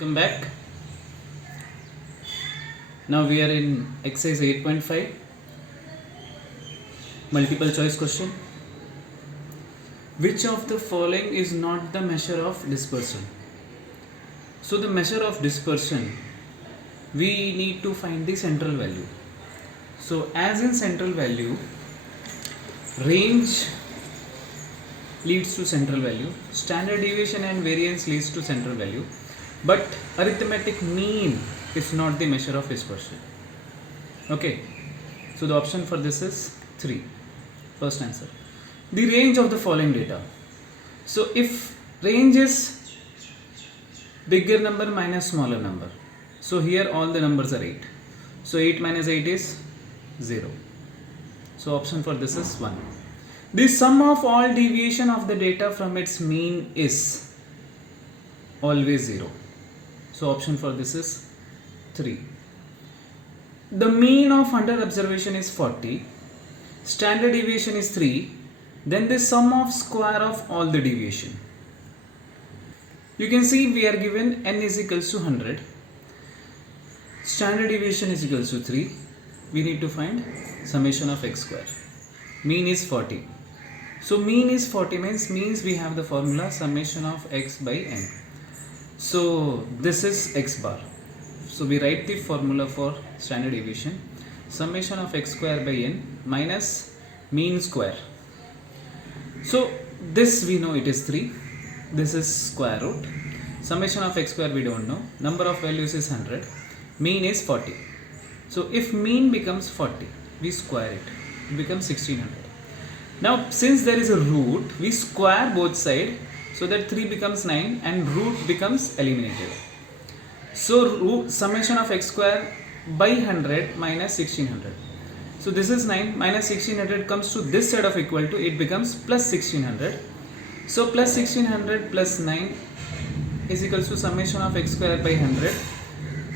Welcome back. Now we are in exercise 8.5 multiple choice question. Which of the following is not the measure of dispersion? So the measure of dispersion, we need to find the central value. So as in central value, range leads to central value, standard deviation and variance leads to central value, but arithmetic mean is not the measure of dispersion. Okay, so the option for this is 3. First answer. The range of the following data. So if range is bigger number minus smaller number, so here all the numbers are 8. So 8 minus 8 is 0. So option for this is 1. The sum of all deviation of the data from its mean is always 0. So option for this is 3. The mean of under observation is 40. Standard deviation is 3. Then the sum of square of all the deviation. You can see we are given n is equals to 100. Standard deviation is equals to 3. We need to find summation of x square. Mean is 40. So mean is 40 means we have the formula summation of x by n. So this is x bar. So we write the formula for standard deviation. Summation of x square by n minus mean square. So this we know it is 3. This is square root. Summation of x square we don't know. Number of values is 100. Mean is 40. So if mean becomes 40, we square it. It becomes 1600. Now since there is a root, we square both sides so that 3 becomes 9 and root becomes eliminated. So summation of x square by 100 minus 1600. So this is 9 minus 1600 comes to this side of equal to, it becomes plus 1600. So plus 1600 plus 9 is equals to summation of x square by 100.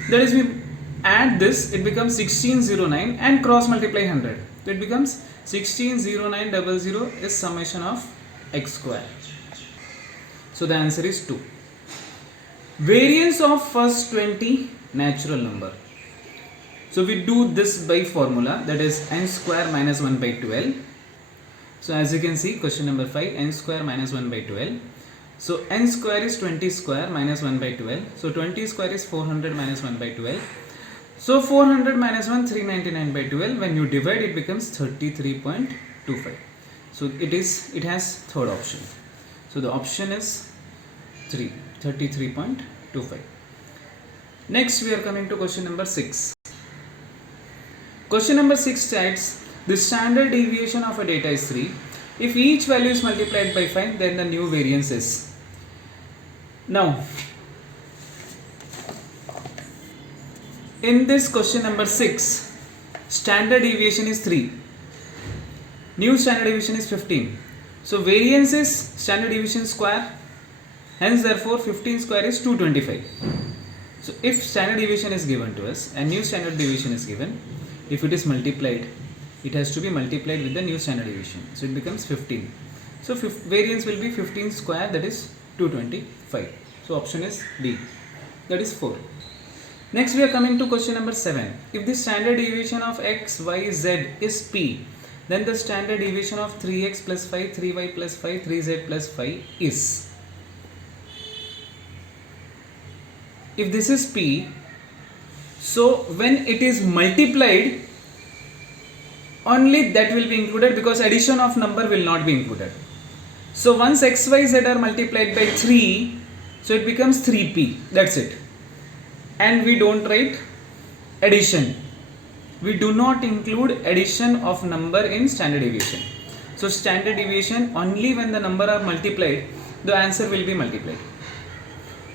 That is, we add this, it becomes 1609 and cross multiply 100. So it becomes 160900 is summation of x square. So the answer is 2. Variance of first 20 natural number. So we do this by formula, that is n square minus 1 by 12. So as you can see, question number 5, n square minus 1 by 12. So n square is 20 square minus 1 by 12. So 20 square is 400 minus 1 by 12. So 400 minus 1, 399 by 12. When you divide, it becomes 33.25. So it has third option. So the option is 3, 33.25. Next we are coming to question number 6. Question number 6 states the standard deviation of a data is 3. If each value is multiplied by 5, then the new variance is. Now, in this question number 6, standard deviation is 3. New standard deviation is 15. So variance is standard deviation square. Hence therefore 15 square is 225. So if standard deviation is given to us and new standard deviation is given, if it is multiplied, it has to be multiplied with the new standard deviation. So it becomes 15. So variance will be 15 square, that is 225. So option is B, that is 4. Next we are coming to question number 7. If the standard deviation of x, y, z is p, then the standard deviation of 3x plus 5, 3y plus 5, 3z plus 5 is. If this is p, so when it is multiplied, only that will be included because addition of number will not be included. So once x, y, z are multiplied by 3, so it becomes 3p, that's it. And we don't write addition. We do not include addition of number in standard deviation. So standard deviation, only when the number are multiplied, the answer will be multiplied.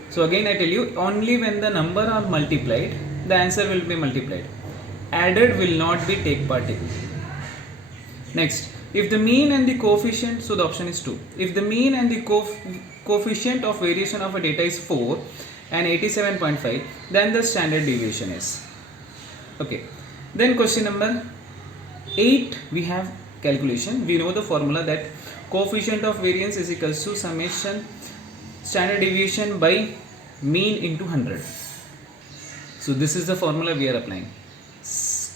So again I tell you, only when the number are multiplied, the answer will be multiplied. Added will not be take part in. Next, if the mean and the coefficient, so the option is 2. If the mean and the coefficient of variation of a data is 4 and 87.5, then the standard deviation is. Okay. Then question number 8, we have calculation. We know the formula that coefficient of variance is equals to summation standard deviation by mean into 100. So this is the formula we are applying.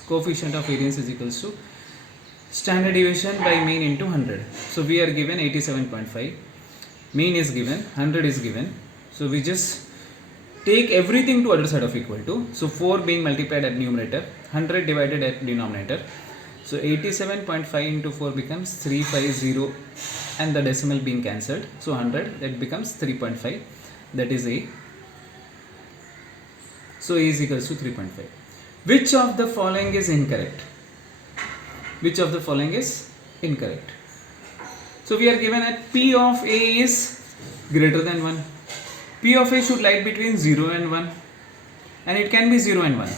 Coefficient of variance is equals to standard deviation by mean into 100. So we are given 87.5, mean is given, 100 is given. So we just take everything to other side of equal to. So 4 being multiplied at numerator, 100 divided at denominator. So 87.5 into 4 becomes 350 and the decimal being cancelled. So 100, that becomes 3.5, that is A. So A is equals to 3.5. Which of the following is incorrect? Which of the following is incorrect? So we are given that P of A is greater than 1. P of A should lie between 0 and 1, and it can be 0 and 1.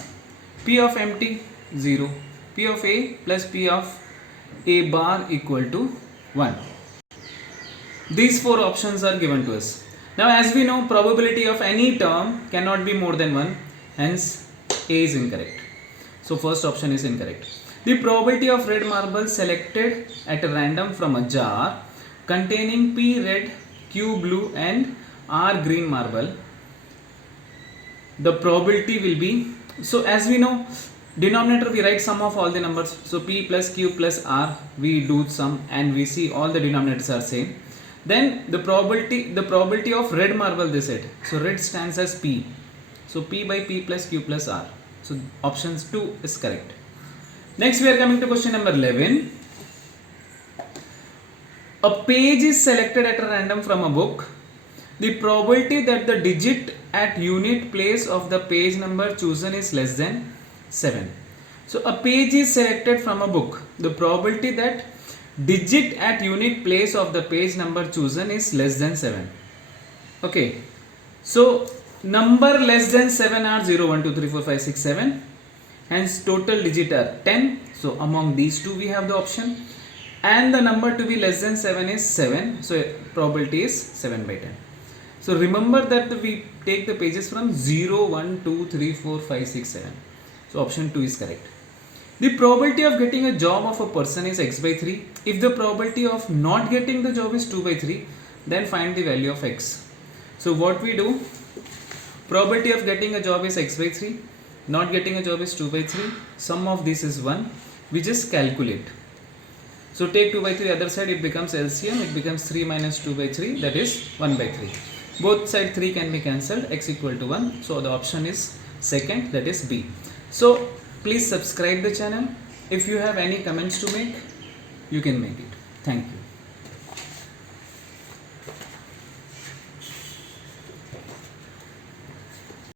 P of empty 0. P of A plus P of A bar equal to 1. These 4 options are given to us. Now as we know, probability of any term cannot be more than 1, hence A is incorrect. So first option is incorrect. The probability of red marble selected at random from a jar containing P red, Q blue and R green marble, the probability will be, so as we know, denominator we write sum of all the numbers. So P plus Q plus R, we do sum and we see all the denominators are same. Then the probability of red marble they said. So red stands as P. So P by P plus Q plus R. So options 2 is correct. Next we are coming to question number 11. A page is selected at random from a book. The probability that the digit at unit place of the page number chosen is less than 7. So a page is selected from a book. The probability that digit at unit place of the page number chosen is less than 7. Okay. So number less than 7 are 0, 1, 2, 3, 4, 5, 6, 7. Hence total digit are 10. So among these two we have the option. And the number to be less than 7 is 7. So probability is 7 by 10. So remember that we take the pages from 0, 1, 2, 3, 4, 5, 6, 7. So option 2 is correct. The probability of getting a job of a person is x by 3. If the probability of not getting the job is 2 by 3, then find the value of x. So what we do, probability of getting a job is x by 3, not getting a job is 2 by 3, sum of this is 1, we just calculate. So take 2 by 3 other side, it becomes LCM, it becomes 3 minus 2 by 3, that is 1 by 3. Both side 3 can be cancelled, x equal to 1. So the option is second, that is B. So please subscribe the channel. If you have any comments to make, you can make it. Thank you.